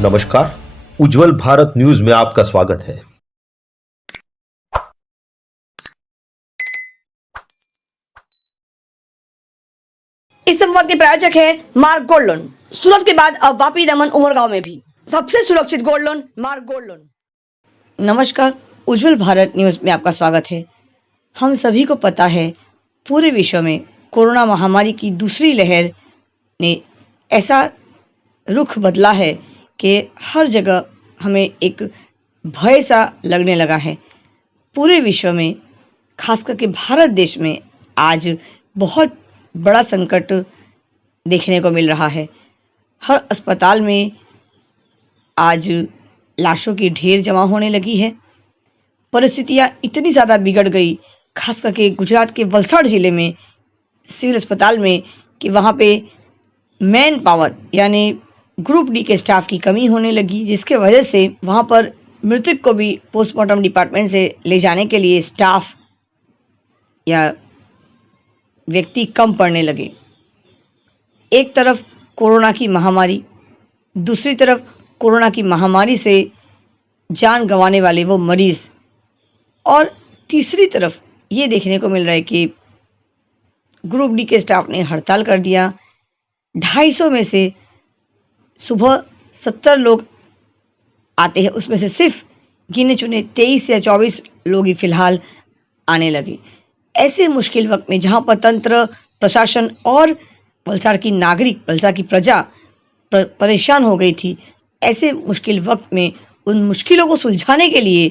नमस्कार, उज्जवल भारत न्यूज में आपका स्वागत है। इस संवाद के प्रायोजक है मार्क गोल्ड लोन। सूरत के बाद अब वापी, दमन, उमरगांव में भी सबसे सुरक्षित gold loan mark gold loan. नमस्कार, उज्जवल भारत न्यूज में आपका स्वागत है। हम सभी को पता है, पूरे विश्व में कोरोना महामारी की दूसरी लहर ने ऐसा रुख बदला है कि हर जगह हमें एक भय सा लगने लगा है। पूरे विश्व में, खास करके भारत देश में आज बहुत बड़ा संकट देखने को मिल रहा है। हर अस्पताल में आज लाशों की ढेर जमा होने लगी है। परिस्थितियां इतनी ज़्यादा बिगड़ गई, खास करके गुजरात के वलसाड़ ज़िले में सिविल अस्पताल में, कि वहाँ पे मैन पावर यानी ग्रुप डी के स्टाफ की कमी होने लगी, जिसके वजह से वहाँ पर मृतक को भी पोस्टमार्टम डिपार्टमेंट से ले जाने के लिए स्टाफ या व्यक्ति कम पड़ने लगे। एक तरफ कोरोना की महामारी, दूसरी तरफ कोरोना की महामारी से जान गंवाने वाले वो मरीज़, और तीसरी तरफ ये देखने को मिल रहा है कि ग्रुप डी के स्टाफ ने हड़ताल कर दिया। 250 में से सुबह 70 लोग आते हैं, उसमें से सिर्फ गिने चुने 23 या 24 लोग ही फिलहाल आने लगे। ऐसे मुश्किल वक्त में जहाँ पर तंत्र, प्रशासन और वलसाड़ की नागरिक, वलसाड़ की प्रजा परेशान हो गई थी, ऐसे मुश्किल वक्त में उन मुश्किलों को सुलझाने के लिए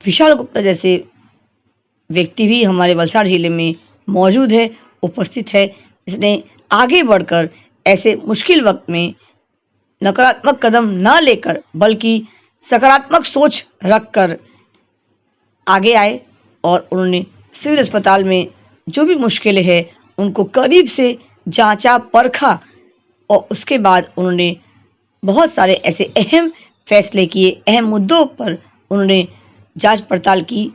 विशाल गुप्ता जैसे व्यक्ति भी हमारे वलसाड़ ज़िले में मौजूद है, उपस्थित है। इसने आगे बढ़कर ऐसे मुश्किल वक्त में नकारात्मक कदम न लेकर बल्कि सकारात्मक सोच रखकर आगे आए और उन्होंने सिविल अस्पताल में जो भी मुश्किलें हैं उनको करीब से जांचा, परखा, और उसके बाद उन्होंने बहुत सारे ऐसे अहम फैसले किए। अहम मुद्दों पर उन्होंने जांच पड़ताल की,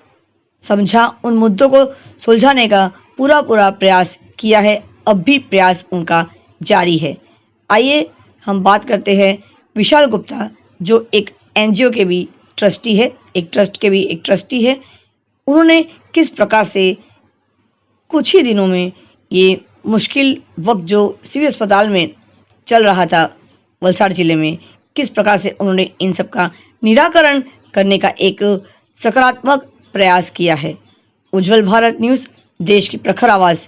समझा, उन मुद्दों को सुलझाने का पूरा प्रयास किया है। अब भी प्रयास उनका जारी है। आइए हम बात करते हैं विशाल गुप्ता, जो एक एनजीओ के भी ट्रस्टी है, एक ट्रस्ट के भी एक ट्रस्टी है। उन्होंने किस प्रकार से कुछ ही दिनों में ये मुश्किल वक्त जो सिविल अस्पताल में चल रहा था वलसाड़ ज़िले में, किस प्रकार से उन्होंने इन सब का निराकरण करने का एक सकारात्मक प्रयास किया है। उज्जवल भारत न्यूज़, देश की प्रखर आवाज़,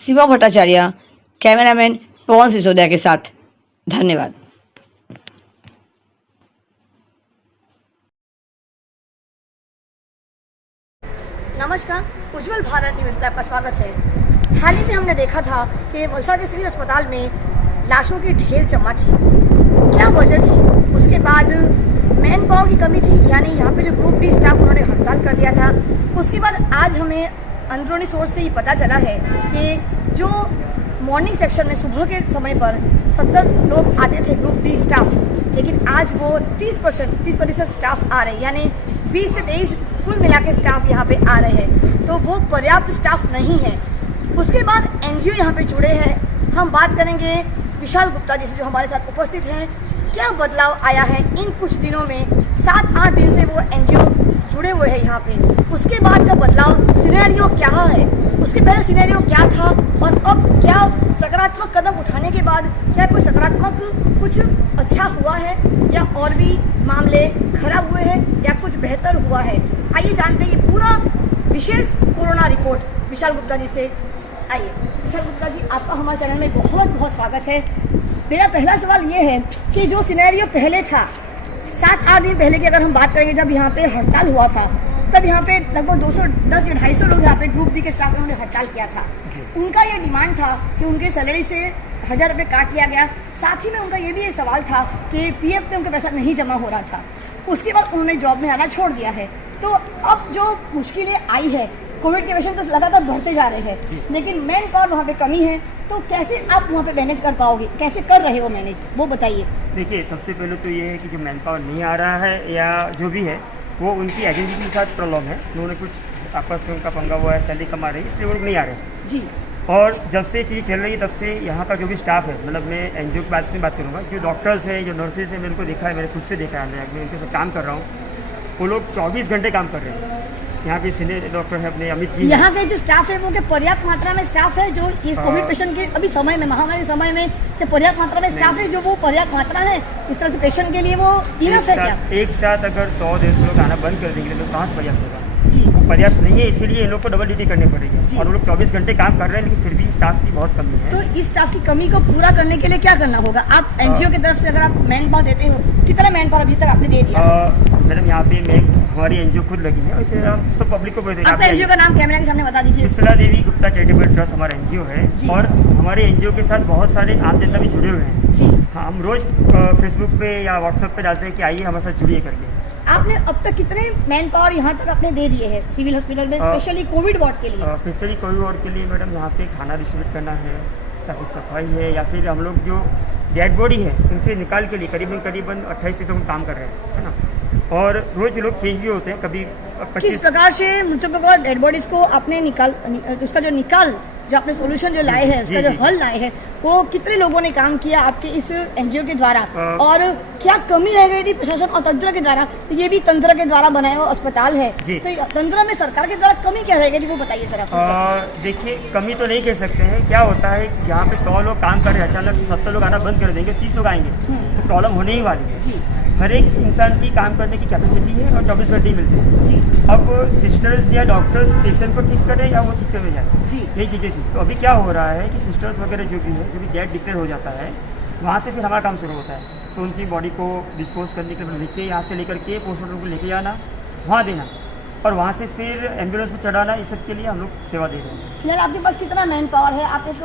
सीमा भट्टाचार्य, कैमरामैन पवन सिसोदिया के साथ। धन्यवाद। नमस्कार, उज्जवल भारत न्यूज़ में आपका स्वागत है। हाल ही में हमने देखा था कि वलसाड़ के सिविल अस्पताल में लाशों की ढेर जमा थी। क्या वजह थी? उसके बाद मैन पावर की कमी थी, यानी यहाँ पे जो ग्रुप डी स्टाफ उन्होंने हड़ताल कर दिया था। उसके बाद आज हमें अंदरूनी सोर्स से ये पता चला है कि जो मॉर्निंग सेक्शन में सुबह के समय पर 70 लोग आते थे ग्रुप डी स्टाफ, लेकिन आज वो 30% स्टाफ आ रहे हैं, यानी 20 से 23 कुल मिला के स्टाफ यहाँ पे आ रहे हैं। तो वो पर्याप्त स्टाफ नहीं है। उसके बाद एनजीओ यहाँ पे जुड़े हैं। हम बात करेंगे विशाल गुप्ता जी से, जो हमारे साथ उपस्थित हैं। क्या बदलाव आया है इन कुछ दिनों में? 7-8 दिन से वो एनजीओ जुड़े हुए हैं यहाँ पे। उसके बाद का बदलाव, सिनेरियो क्या है, उसके पहले सिनेरियो क्या था, और अब क्या सकारात्मक कदम उठाने के बाद क्या कोई सकारात्मक कुछ अच्छा हुआ है, या और भी मामले खराब हुए हैं, या कुछ बेहतर हुआ है? आइए जानते हैं ये पूरा विशेष कोरोना रिपोर्ट विशाल गुप्ता जी से। आइए विशाल गुप्ता जी, आपका हमारे चैनल में बहुत स्वागत है। मेरा पहला सवाल ये है कि जो सिनेरियो पहले था, 7-8 दिन पहले की अगर हम बात करेंगे, जब यहाँ पे हड़ताल हुआ था, तब यहाँ पे लगभग 210 या 250 लोग यहाँ पे ग्रुप डी के स्टाफ ने हड़ताल किया था। उनका ये डिमांड था कि उनके सैलरी से 1000 रुपये काट लिया गया। साथ ही में उनका ये भी ये सवाल था कि पीएफ पे उनका पैसा नहीं जमा हो रहा था। उसके बाद उन्होंने जॉब में आना छोड़ दिया है। तो अब जो मुश्किलें आई है, कोविड के पेशेंट तो लगातार बढ़ते जा रहे हैं, लेकिन मैन पावर वहाँ पे कमी है। तो कैसे आप वहाँ पे मैनेज कर पाओगे, कैसे कर रहे हो मैनेज, वो बताइए। देखिए, सबसे पहले तो ये है कि जो मैन पावर नहीं आ रहा है या जो भी है, वो उनकी एजेंसी के साथ प्रॉब्लम है। उन्होंने कुछ आपस में उनका पंगा हुआ है, सैलरी कमा रही है, इसलिए वो लोग नहीं आ रहे हैं। जी, और जब से चीज़ें चल रही है तब से यहाँ का जो भी स्टाफ है, मतलब मैं एनजीओ की बात करूँगा, जो डॉक्टर्स हैं, जो नर्सेज हैं, मैंने उनको देखा है, मैंने खुद से देखा है, मैं उनके साथ काम कर रहा हूँ। वो लोग 24 घंटे काम कर रहे हैं। यहाँ पे सीनियर डॉक्टर है अपने अमित जी, यहाँ के जो स्टाफ है वो के पर्याप्त मात्रा में स्टाफ है जो इस कोविड पेशेंट के अभी समय में, महामारी समय में के पर्याप्त मात्रा में स्टाफ है, जो वो पर्याप्त मात्रा है इस तरह से पेशेंट के लिए वो इनफ है क्या? एक साथ अगर 100-150 लोग आना बंद कर देंगे तो कहाँ से पर्याप्त होगा? जी पर्याप्त नहीं है, इसीलिए इन लोग को डबल ड्यूटी करनी पड़ रही है और वो लोग 24 घंटे काम कर रहे हैं, लेकिन फिर भी स्टाफ की बहुत कमी है। तो इस स्टाफ की कमी को पूरा करने के लिए क्या करना होगा? आप एनजीओ की तरफ से अगर आप मैन पावर देते हो, कितना मैन पावर अभी तक आपने दे दिया? मैडम यहाँ पे मैं हमारी एनजीओ खुद लगी है और हम सब पब्लिक को बोलते आपका एनजीओ का नाम कैमरा के सामने बता दीजिए। सुशीला देवी गुप्ता चैरिटेबल ट्रस्ट हमारा एनजीओ है और हमारे एनजीओ के साथ बहुत सारे आम जनता भी जुड़े हुए हैं। जी हाँ, हम रोज फेसबुक पे या व्हाट्सएप पे डालते हैं कि आइए हमारे साथ जुड़िए करके। आपने अब तक कितने मैन पावर यहाँ तक आपने दे दिए हैं सिविल हॉस्पिटल में, स्पेशली कोविड वार्ड के लिए? स्पेशली कोविड वार्ड के लिए मैडम यहाँ पे खाना डिस्ट्रीब्यूट करना है, या फिर सफाई है, या फिर हम लोग जो डेड बॉडी है उनसे निकाल के लिए करीबन 28 से हम काम कर रहे हैं, है ना। और रोज लोग चेंज भी होते हैं, कभी किस प्रकार से मृतकों को, डेड बॉडीज को आपने उसका जो आपने सोल्यूशन जो लाए हैं, उसका जो हल लाए हैं, वो कितने लोगों ने काम किया आपके इस एनजीओ के द्वारा? और क्या कमी रह गई थी प्रशासन और तंत्र के द्वारा? तो ये भी तंत्र के द्वारा बनाया हुआ अस्पताल है, तो तंत्र में सरकार के द्वारा कमी क्या रह गई थी वो बताइए सर आप। देखिए, कमी तो नहीं कह सकते हैं। क्या होता है कि यहाँ पे 100 लोग काम कर रहे हैं, अचानक से 70 लोग आना बंद कर देंगे, 30 लोग आएंगे तो प्रॉब्लम होने ही वाली है। हर एक इंसान की काम करने की कैपेसिटी है और 24 घंटे मिलते हैं जी। अब सिस्टर्स या डॉक्टर्स पेशेंट को ठीक करें या वो ठीक में जाए जी, यही चीज़ें थी। तो अभी क्या हो रहा है कि सिस्टर्स वगैरह जो भी है, जो भी डेड डिक्लेयर हो जाता है, वहाँ से फिर हमारा काम शुरू होता है। तो उनकी बॉडी को डिस्पोज करने के लिए नीचे यहाँ से लेकर के पोस्टमार्टम को लेके जाना, वहाँ देना और वहाँ से फिर एम्बुलेंस में चढ़ाना, इस सब के लिए हम लोग सेवा दे रहे हैं। फिलहाल आपके पास कितना मैन पावर है? आप एक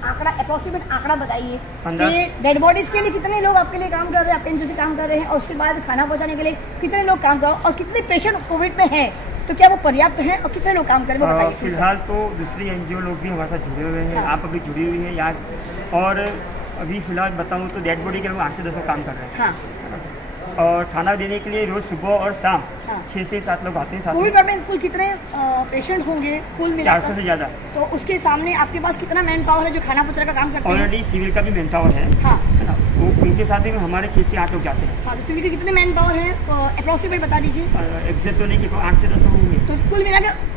आंकड़ा, अप्रोक्सीमेट आंकड़ा बताइए कि डेड बॉडीज के लिए कितने लोग आपके लिए काम कर रहे हैं, आपके एनजीओ से काम कर रहे हैं, और उसके बाद खाना पहुंचाने के लिए कितने लोग काम कर रहे हैं, और कितने पेशेंट कोविड में हैं, तो क्या वो पर्याप्त है और कितने लोग काम कर रहे हैं वो बताइए। फिलहाल तो दूसरी एनजीओ लोग भी हमारे साथ जुड़े हुए हैं, आप अभी जुड़ी हुई है यहाँ, और अभी फिलहाल बताऊँ तो डेड बॉडी के लोग 8 से 10 काम कर रहे हैं। हाँ। और खाना देने के लिए रोज सुबह और शाम 6 से 7 लोग आते हैं। कोविड वार्ड में कुल कितने पेशेंट होंगे कुल मिलाकर? 400 से ज़्यादा। तो उसके सामने आपके पास कितना मैन पावर है जो खाना पहुंचाने का काम करते हैं? ऑलरेडी सिविल का भी मैन पावर है। हाँ। वो उनके साथ ही हमारे 6 से 8 लोग जाते हैं। हाँ, तो सिविल के कितने मैन पावर है अप्रोक्सीमेट बता दीजिए। एग्जैक्ट तो नहीं कि 8 से 10 लोग होंगे। तो कुल मिलाकर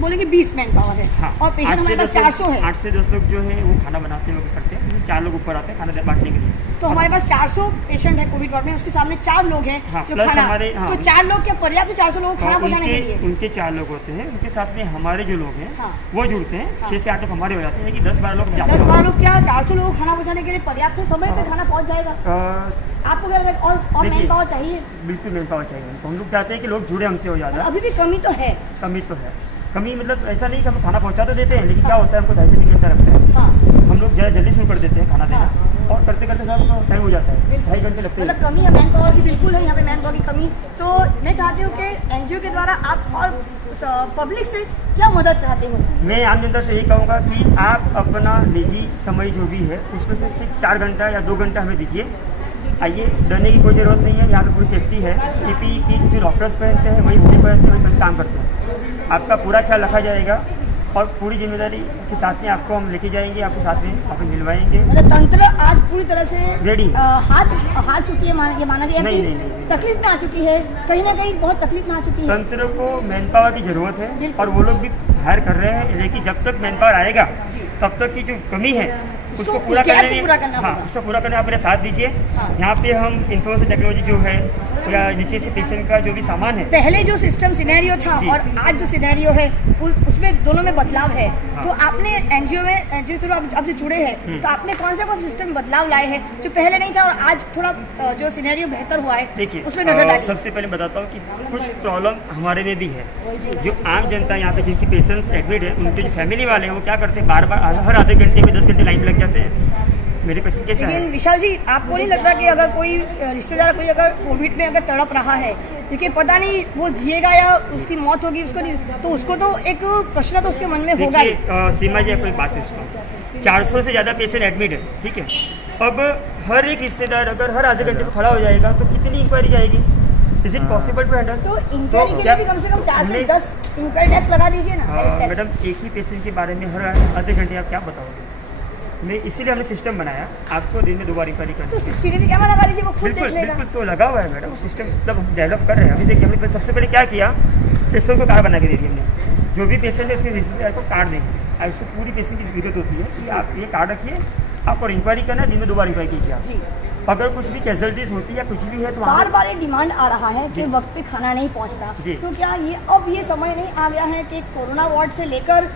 बोलेंगे 20 मैन पावर है। हाँ। और पेशेंट हमारे पास 400 है। 8 से 10 लोग जो है वो खाना बनाते हुए करते हैं, 4 लोग ऊपर आते हैं खाना बांटने के लिए। तो हमारे पास 400 पेशेंट है कोविड वार्ड में, उसके सामने 4 लोग हैं जो खाना, तो 4 लोग क्या पर्याप्त है 400 लोग खाना पहुंचाने के लिए? उनके 4 लोग होते हैं, उनके साथ में हमारे जो लोग हैं वो जुड़ते हैं। 6 से 8 लोग हमारे हो जाते हैं, लेकिन 10-12 लोग 10-12 लोग क्या 400 लोग खाना पहुंचाने के लिए पर्याप्त है? समय पे खाना पहुंच जाएगा? आपको क्या और मैन पावर चाहिए? बिल्कुल मैन पावर चाहिए। हम लोग चाहते हैं कि लोग जुड़े हमसे हो ज़्यादा। अभी भी कमी तो है? कमी तो है। कमी मतलब ऐसा नहीं कि हम खाना पहुंचा तो देते हैं, लेकिन क्या होता है हमको 2.5 से 3 घंटा लगता है। हम लोग ज़रा जल्दी शुरू कर देते हैं खाना देना, और करते करते सब टाइम हो जाता है, 2.5 घंटे लगते हैं। मतलब कमी है मैन पावर की, बिल्कुल है यहाँ पे मैन पावर की कमी। तो मैं चाहती हूँ कि एनजीओ के द्वारा आप और पब्लिक से क्या मदद चाहते हो? मैं आम जनता से यही कहूँगा कि आप अपना निजी समय जो भी है उसमें से सिर्फ 4 घंटा या 2 घंटा हमें दीजिए। आइए, डरने की कोई ज़रूरत नहीं है, यहाँ पे पूरी सेफ्टी है। PPE की जो डॉक्टर्स पहनते हैं वही फ्री पहनते हैं, वही काम करते हैं। आपका पूरा ख्याल रखा जाएगा और पूरी जिम्मेदारी के साथ में आपको हम लेके जाएंगे, आपको साथ में आपको मिलवाएंगे। मतलब तंत्र आज पूरी तरह से रेडी हार चुकी है, ये माना जाए? नहीं, तकलीफ में आ चुकी है, कहीं ना कहीं बहुत तकलीफ में आ चुकी है। तंत्र को मैन पावर की जरूरत है और वो लोग भी हायर कर रहे हैं, लेकिन जब तक मैन पावर आएगा तब तक की जो कमी है उसको पूरा करने उसको पूरा करने आप मेरा साथ दीजिए। यहाँ पे हम इंफॉर्मेशन टेक्नोलॉजी जो है या नीचे से पेशेंट का जो भी सामान है, पहले जो सिस्टम सिनेरियो था और आज जो सिनेरियो है उसमें दोनों में बदलाव है। तो आपने एनजीओ थ्रू आप जो जुड़े हैं, तो आपने कौन से सिस्टम में बदलाव लाए हैं जो पहले नहीं था और आज थोड़ा जो सिनेरियो बेहतर हुआ है? देखिए, उसमें नजर डालिए। सबसे पहले बताता हूँ कि कुछ प्रॉब्लम हमारे में भी है। जो आम जनता यहाँ पे जिनकी पेशेंट्स एडमिट है, उनके जो फैमिली वाले हैं वो क्या करते हैं, बार-बार हर आधे घंटे में 10 घंटे लाइन लग जाते हैं। मेरे पेशेंट कैसे है? लेकिन विशाल जी, आपको नहीं लगता कि अगर कोई रिश्तेदार कोई अगर कोविड में अगर तड़प रहा है, लेकिन पता नहीं वो जिएगा या उसकी मौत होगी, उसको नहीं, तो उसको तो एक प्रश्न तो उसके मन में होगा ही। सीमा जी, कोई बात है, 400 से ज़्यादा पेशेंट एडमिट है, ठीक है। अब हर एक रिश्तेदार अगर हर आधे घंटे में खड़ा हो जाएगी तो कितनी इंक्वायरी जाएगी? Is it possible to handle? तो इंक्वायरी के लिए भी कम से कम 4 से 10 इंक्वायरी टेस्ट लगा दीजिए ना, हेल्थ टेस्ट। मैडम एक ही पेशेंट के बारे में हर आधे घंटे आप क्या बताओगे? मैं इसीलिए हमने सिस्टम बनाया, आपको दिन में 2 बार इंक्वायरी करनी तो है। सीसीटीवी कैमरा लगा दीजिए, वो खुद देख बिल्कुल लेगा। बिल्कुल, तो लगा हुआ है मैडम, वो सिस्टम मतलब हम डेवलप कर रहे हैं। अभी देखिए हमने सबसे पहले क्या किया, पेशेंट को कार्ड बना के दे दिया हमने। जो भी पेशेंट है उसके रिजिस्टर को कार्ड देंगे, और उसको पूरी पेशेंट की विगत होती है कि आप ये कार्ड रखिए, आपको इंक्वायरी करना है, दिन में 2 बार इंक्वायरी कीजिए आप। जी, अगर कुछ भी कैजुअलिटीज होती है या कुछ भी है तो वहाँ बार बार ये डिमांड आ रहा है कि जी। वक्त पे खाना नहीं पहुंचता, जी। तो क्या ये अब ये समय नहीं आ गया है कि कोरोना वार्ड से लेकर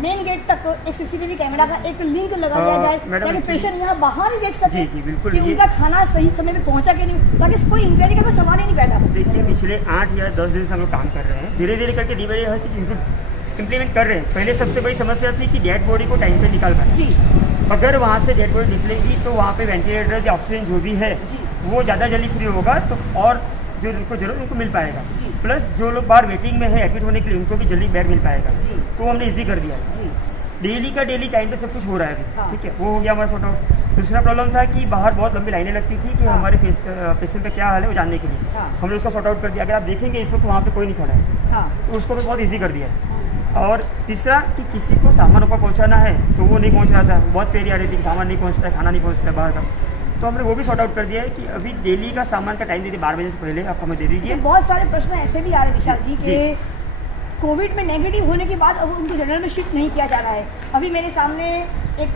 मेन गेट तक एक सीसीटीवी कैमरा का एक लिंक लगा दिया जाए, मैडम, ताकि actually- पेशेंट यहाँ बाहर ही देख सके जी, बिल्कुल, कि ये- उनका खाना सही समय पे पहुंचा कि नहीं, ताकि कोई इंक्वायरी का कोई सवाल ही नहीं पैदा हो। देखिए पिछले 8 या 10 दिन से हम लोग काम कर रहे हैं, धीरे धीरे करके धीरे हर चीज़ इम्प्लीमेंट कर रहे हैं। पहले सबसे बड़ी समस्या थी कि डेड बॉडी को टाइम पे निकाल पाना। जी अगर वहाँ से डेड बॉडी निकलेगी तो वहाँ पे वेंटिलेटर या ऑक्सीजन जो भी है जी। वो ज़्यादा जल्दी फ्री होगा, तो और जो उनको जरूरत उनको मिल पाएगा। जी। प्लस जो लोग बाहर वेटिंग में है एडमिट होने के लिए उनको भी जल्दी बेड मिल पाएगा। जी। तो हमने इजी कर दिया है। जी डेली का डेली टाइम पे सब कुछ हो रहा है अभी। हाँ। ठीक है, वो हो गया हमारा सॉर्ट आउट। दूसरा प्रॉब्लम था कि बाहर बहुत लंबी लाइनें लगती थी कि हाँ। हमारे पेशेंट का क्या हाल है वो जानने के लिए। हाँ। हमने उसका सॉर्ट आउट कर दिया। अगर आप देखेंगे इस वक्त वहाँ पे कोई नहीं खड़ा है, हाँ तो उसको भी बहुत ईजी कर दिया है। और तीसरा कि किसी को सामान ऊपर पहुँचाना है तो वो नहीं पहुँच रहा था, बहुत पेरी आ रही थी कि सामान नहीं पहुँचता है, खाना नहीं पहुँचता है बाहर का। तो हमने वो भी सॉर्ट आउट कर दिया है कि अभी डेली का सामान का टाइम दे दीजिए, 12 बजे से पहले आप हमें दे दीजिए। तो बहुत सारे प्रश्न ऐसे भी आ रहे हैं विशाल जी जी। कि कोविड में नेगेटिव होने के बाद अब उनको जनरल में शिफ्ट नहीं किया जा रहा है। अभी मेरे सामने एक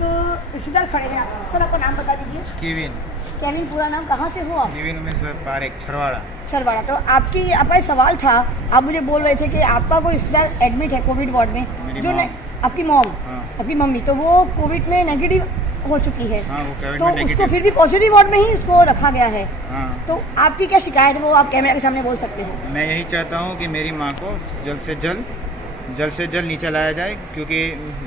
रिश्तेदार खड़े हैं, सर आपका नाम बता दीजिए। केविन कैविन, पूरा नाम, कहाँ से हो आप? केविन उमेश पारेख छरवाड़ा। छरवाड़ा। तो आपका एक सवाल था, आप मुझे बोल रहे थे कि आपका कोई रिश्तेदार एडमिट है कोविड वार्ड में, मेरी जो मॉम। आपकी मॉम, हाँ। आपकी मम्मी, तो वो कोविड में नेगेटिव हो चुकी है। हाँ, वो कोविड तो में उसको नेगेटिव। फिर भी पॉजिटिव वार्ड में ही उसको रखा गया है। हाँ, तो आपकी क्या शिकायत है वो आप कैमरा के सामने बोल सकते हो। मैं यही चाहता हूँ कि मेरी माँ को जल्द से जल्द नीचे लाया जाए, क्योंकि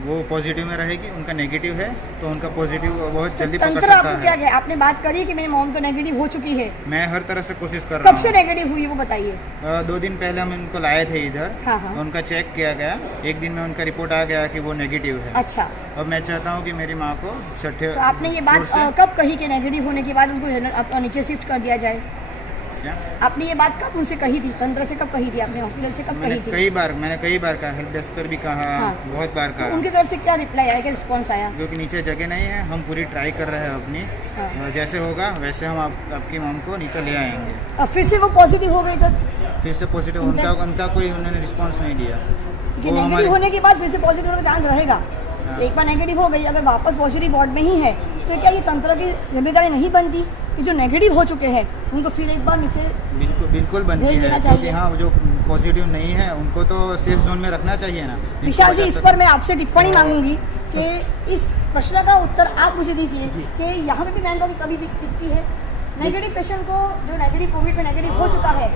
वो पॉजिटिव में रहेगी, उनका नेगेटिव है तो उनका पॉजिटिव बहुत जल्दी पकड़ तंत्र सकता आपको क्या है। क्या, आपने बात करी कि मेरी मॉम तो नेगेटिव हो चुकी है, मैं हर तरह से कोशिश कर रहा कब से हूँ। नेगेटिव हुई वो बताइए। 2 दिन पहले हम उनको लाए थे इधर, हाँ, हाँ। उनका चेक किया गया, 1 दिन में उनका रिपोर्ट आ गया कि वो नेगेटिव है। अच्छा, अब मैं चाहता हूँ कि मेरी माँ को छठे तो आपने ये बात फ्लोर से- कब कही कि नेगेटिव होने के बाद उनको नीचे शिफ्ट कर दिया जाए? क्या? आपने ये बात कब उनसे कही थी, तंत्र से कब कही थी, आपने हॉस्पिटल से कब मैंने कही थी? कई बार कहा, हेल्प डेस्क पर भी कहा, हाँ। बहुत बार तो कहा, उनकी तरफ से क्या रिप्लाई आया, क्या रिस्पॉन्स आया? क्योंकि नीचे जगह नहीं है। हम पूरी ट्राई कर रहे हैं अपनी, हाँ। जैसे होगा वैसे हम आपकी मॉम को नीचे ले आएंगे। अब फिर से वो पॉजिटिव हो गई तो फिर से पॉजिटिव उनका कोई उन्होंने रिस्पांस नहीं दिया। कि वो नेगेटिव हमारे होने के बाद फिर से पॉजिटिव होने का चांस रहेगा। हाँ। एक बार नेगेटिव हो गई, अगर वापस पॉजिटिव वार्ड में ही है, तो क्या ये तंत्र की जिम्मेदारी नहीं बनती कि जो नेगेटिव हो चुके हैं उनको फिर एक बार नीचे? बिल्कुल बनती भेज है, देना क्योंकि चाहिए। हाँ जो पॉजिटिव नहीं है उनको तो सेफ जोन में रखना चाहिए ना। विशाल जी, इनको इस बचा पर मैं आपसे टिप्पणी मांगूंगी कि इस प्रश्न का उत्तर आप मुझे दीजिए कि यहाँ पे भी मैन की कमी दिखती है। नेगेटिव पेशेंट को, जो नेगेटिव कोविड में नेगेटिव हो चुका है,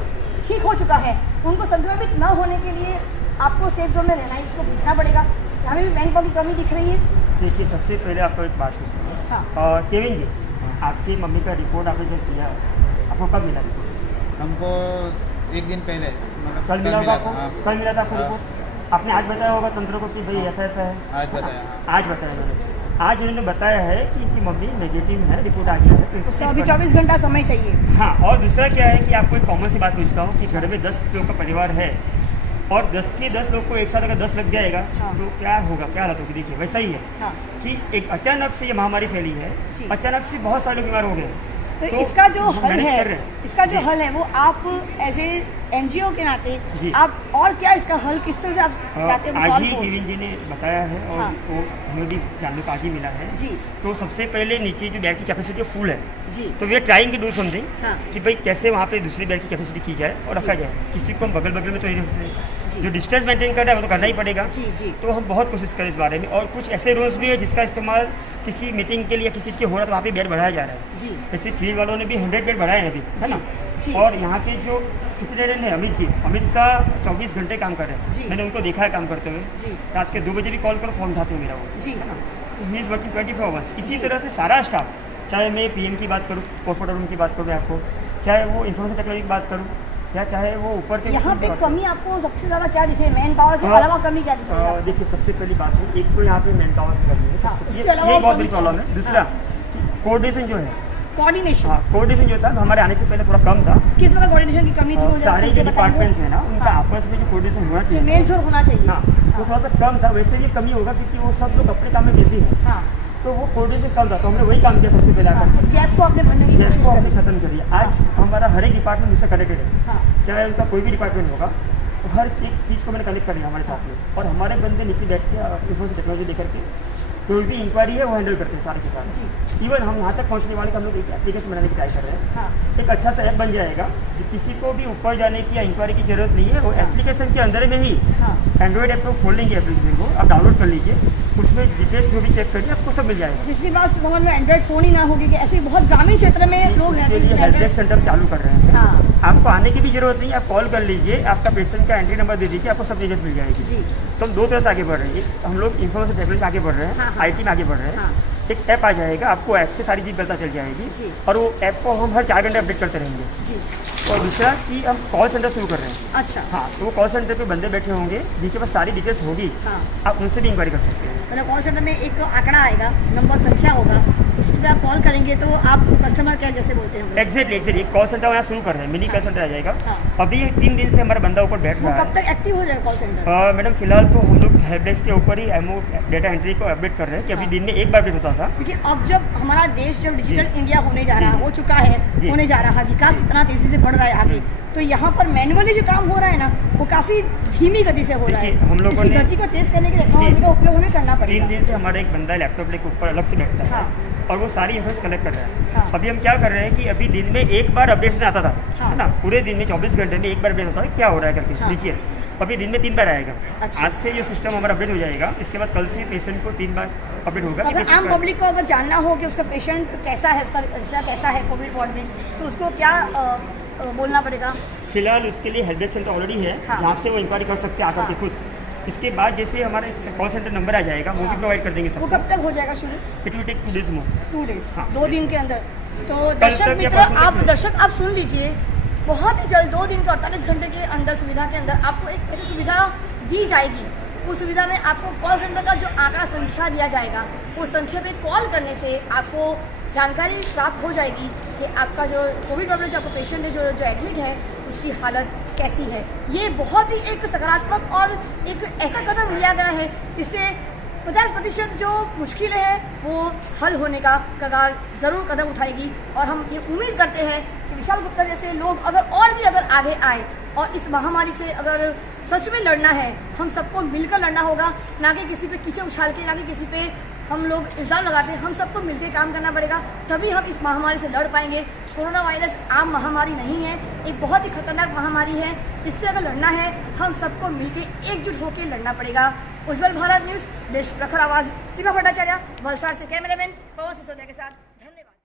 ठीक हो चुका है, उनको संक्रमित न होने के लिए आपको सेफ जोन में रहना है, इसको भेजना पड़ेगा। यहाँ पे भी मैन की कमी दिख रही है। देखिए सबसे पहले आपको एक बात पूछूंगा। हाँ। और केविन जी, आपकी मम्मी का रिपोर्ट आपने जब किया, आपको कब मिला रिपोर्ट? हमको 1 दिन पहले मतलब कल मिला होगा आपको? हाँ। कल मिला था आपको हाँ। रिपोर्ट? आपने आज बताया होगा तंत्र को कि भाई ऐसा ऐसा है? आज बताया, हाँ। आज बताया मैंने। आज उन्होंने बताया है कि इनकी मम्मी नेगेटिव है, रिपोर्ट आ गया है, तो इनको तो shift अभी करना है। 24 घंटा समय चाहिए। हाँ, और दूसरा क्या है कि आपको एक कॉमन सी बात पूछता हूँ कि घर में 10 लोगों का परिवार है और 10 के 10 लोग को एक साथ अगर 10 लग जाएगा हाँ। तो क्या होगा, क्या हालत होगी? देखिए वैसा ही है हाँ, कि एक अचानक से ये महामारी फैली है, जी। अचानक से बहुत सारे लोग बीमार हो गए। तो तो इसका जो हम हल manage है, कर रहे हैं। इसका जो जी। हल है वो आप एज ए एनजीओ के नाते जी। आप और क्या इसका हल किस तरह से आप चाहते हो आज सॉल्व ही हो? केविन जी ने बताया है और हाँ। वो हमें भी जानने को आज ही मिला है। जी तो सबसे पहले नीचे जो बेड की कैपेसिटी फुल है, जी तो वे ट्राइंग टू डू समथिंग हाँ। कि भाई कैसे वहाँ पे दूसरी बेड की कैपेसिटी की जाए और रखा जी। जाए। किसी को हम बगल बगल में तो नहीं रखते, जी। जो डिस्टेंस मेंटेन करना है वो तो करना ही पड़ेगा। जी जी तो हम बहुत कोशिश करें इस बारे में, और कुछ ऐसे रूल्स भी है जिसका इस्तेमाल किसी मीटिंग के लिए किसी चीज़ के हो रहा है तो वहाँ पे बेड बढ़ाया जा रहा है। जी जैसे सिविल वालों ने भी 100 बेड बढ़ाए हैं अभी, है ना? जी। और यहाँ के जो सुप्रिटेंडेंट है अमित शाह 24 घंटे काम कर रहे जी। हैं। मैंने उनको देखा है काम करते हुए। जी रात के 2 बजे भी कॉल करो, फोन उठाते हैं मेरा वो, जी है ना? तो ही इज़ वर्किंग 24 आवर्स। इसी जी। तरह से सारा स्टाफ, चाहे मैं पीएम की बात करूँ, पोस्टमार्टम रूम की बात करूँ आपको, चाहे वो इंफॉर्मेशन टेक्नोलॉजी की बात करूँ, या चाहे वो ऊपर के यहाँ पे बात करूं। कमी आपको सबसे ज़्यादा क्या दिखे, मैन पावर के हाँ। अलावा कमी क्या दिखेगी आपको? देखिए सबसे पहली बात है, एक तो यहाँ पे मैन पावर की कमी है, हाँ, सबसे- उसके ये अलावा बहुत कमी बड़ी प्रॉब्लम है। क्या है? दूसरा कोऑर्डिनेशन जो है कोऑर्डिनेशन। हाँ, कोऑर्डिनेशन जो था हमारे आने से पहले थोड़ा कम था। किस प्रकार कोऑर्डिनेशन की कमी थी? और वो सारे जो बताएंगे? डिपार्टमेंट्स हैं ना उनका हाँ। आपस में जो कोऑर्डिनेशन होना चाहिए, मेल जोल होना चाहिए। हाँ, वो थोड़ा सा कम था। वैसे ये कमी होगा क्योंकि वो सब लोग अपने काम में बिजी है, हाँ, तो वो कोऑर्डिनेशन कम था, तो हमने वही काम किया सबसे पहले हाँ, आकर। उस गैप को आपने भरने की कोशिश को हमने करी। खत्म करिए। आज हमारा हर एक डिपार्टमेंट मुझसे कनेक्टेड है, हाँ, चाहे उनका कोई भी डिपार्टमेंट होगा, तो हर एक चीज़ को मैंने कनेक्ट कर लिया हमारे साथ में। और हमारे बंदे नीचे बैठ के इंफॉर्मेशन टेक्नोलॉजी लेकर के कोई भी इंक्वायरी है वो हैंडल करते हैं सारे के सारे। इवन हम यहाँ तक पहुँचने वाले हम लोग एक एप्लीकेशन बनाने की ट्राई कर रहे हैं। हाँ, एक अच्छा सा ऐप बन जाएगा जो किसी को भी ऊपर जाने की या इंक्वायरी की जरूरत नहीं है, वो एप्लीकेशन के अंदर में ही हाँ, एंड्रॉइड ऐप को खोल लेंगे, एप्लीकेशन को आप डाउनलोड कर लीजिए, उसमें डिटेल्स जो भी चेक करिए आपको सब मिल जाएगा। जिसके पास समझ में एंड्रॉइड फोन ही ना होगी, कि ऐसे बहुत ग्रामीण क्षेत्र में लोग रहते इसके लिए हेल्प डेस्क सेंटर चालू कर रहे हैं। हाँ, आपको आने की भी जरूरत नहीं है, आप कॉल कर लीजिए, आपका पेशेंट का एंट्री नंबर दे दीजिए, आपको सब डिटेल्स मिल जाएगी। जी, तो हम दो तरह से आगे बढ़ रहे हैं। हम लोग इन्फॉर्मेशन टेक्नोलॉजी में आगे बढ़ रहे हैं, हाँ, हाँ। आईटी में आगे बढ़ रहे हैं। हाँ, एक ऐप आ जाएगा, आपको ऐप से सारी चीज़ पता चल जाएगी, जी। और वो ऐप को हम हर 4 घंटे अपडेट करते रहेंगे। जी, और दूसरा कि हम कॉल सेंटर शुरू कर रहे हैं। अच्छा, हाँ, तो वो कॉल सेंटर पे बंदे बैठे होंगे जिनके पास सारी डिटेल्स होगी, हाँ, आप उनसे भी इंक्वायरी कर सकते हैं। मतलब कॉल सेंटर में एक आंकड़ा आएगा, नंबर संख्या होगा, उस पर आप कॉल करेंगे तो आप कस्टमर केयर जैसे बोलते हैं। एग्जैक्टली कॉल सेंटर यहाँ शुरू कर रहे हैं, मिनी कॉल सेंटर आ जाएगा। हाँ। अभी 3 दिन से हमारा बंदा ऊपर बैठ वो रहा कब है। तक एक्टिव हो जाएगा कॉल सेंटर? मैडम फिलहाल तो हम लोग हेल्प डेस्क के ऊपर ही एमओ डेटा एंट्री को अपडेट कर रहे हैं कि अभी हाँ। दिन में एक बार अपडेट होता था। क्योंकि अब जब हमारा देश जब डिजिटल जी। इंडिया होने जा रहा है, जी। हो चुका है, जी। होने जा रहा है, विकास इतना तेजी से बढ़ रहा है आगे, तो यहाँ पर मैनुअली जो काम हो रहा है ना, वो काफी धीमी गति से हो रहा है। देखिए, हम लोगों इसकी ने- गति को तेज करने के लिए टेक्नोलॉजी का उपयोग हमें करना 3 पड़ेगा। दिन से हमारा एक बंदा लैपटॉप लेके ऊपर अलग से बैठता है, हाँ। और वो सारी इन्फॉर्मेशन कलेक्ट कर रहा है। हाँ। अभी हम क्या कर रहे हैं कि अभी दिन में एक बार अपडेट आता था, हाँ। है ना, पूरे दिन में 24 घंटे में एक बार अपडेट होता है क्या हो रहा है करके हाँ। नीचे। अभी दिन में 3 बार आएगा। अच्छा। आज से ये सिस्टम हमारा अपडेट हो जाएगा, इसके बाद कल से पेशेंट को 3 बार अपडेट होगा। कि अगर patient आम का- पब्लिक को अगर जानना हो कि उसका पेशेंट कैसा है, उसका रिश्ता कैसा है कोविड वार्ड में, तो उसको क्या बोलना पड़ेगा? फिलहाल उसके लिए हेल्प डेस्क सेंटर ऑलरेडी है, हाँ। जहाँ से वो इंक्वायरी कर सकते हैं आकर के हाँ। खुद। इसके बाद जैसे हमारा कॉल सेंटर नंबर आ जाएगा, वो भी हाँ। प्रोवाइड कर देंगे वो सबको। कब तक हो जाएगा शुरू? It will take 2 days more. 2 days, हाँ। 2 दिन के अंदर। तो तक दर्शक या मित्र, परसों तक आप में। दर्शक आप सुन लीजिए, बहुत ही जल्द 2 दिन के 48 घंटे के अंदर सुविधा के अंदर आपको एक ऐसी सुविधा दी जाएगी। उस सुविधा में आपको कॉल सेंटर का जो आंकड़ा संख्या दिया जाएगा, उस संख्या पे कॉल करने से आपको जानकारी प्राप्त हो जाएगी कि आपका जो कोविड वाला जो आपका पेशेंट है, जो एडमिट है, उसकी हालत कैसी है। ये बहुत ही एक सकारात्मक और एक ऐसा कदम लिया गया है, इससे 50% जो मुश्किलें हैं वो हल होने का कगार ज़रूर कदम उठाएगी। और हम ये उम्मीद करते हैं कि विशाल गुप्ता जैसे लोग अगर आगे आए और इस महामारी से अगर सच में लड़ना है, हम सबको मिलकर लड़ना होगा, ना कि किसी पे कीचड़ उछाल के, ना कि किसी पे हम लोग इल्ज़ाम लगाते हैं। हम सबको मिलकर काम करना पड़ेगा, तभी हम इस महामारी से लड़ पाएंगे। कोरोना वायरस आम महामारी नहीं है, एक बहुत ही खतरनाक महामारी है। इससे अगर लड़ना है, हम सबको मिलकर एकजुट होकर लड़ना पड़ेगा। उज्जवल भारत न्यूज़, देश प्रखर आवाज़, शिवा भट्टाचार्य, वलसाड़ से कैमरामैन पवन सिसोदिया के साथ।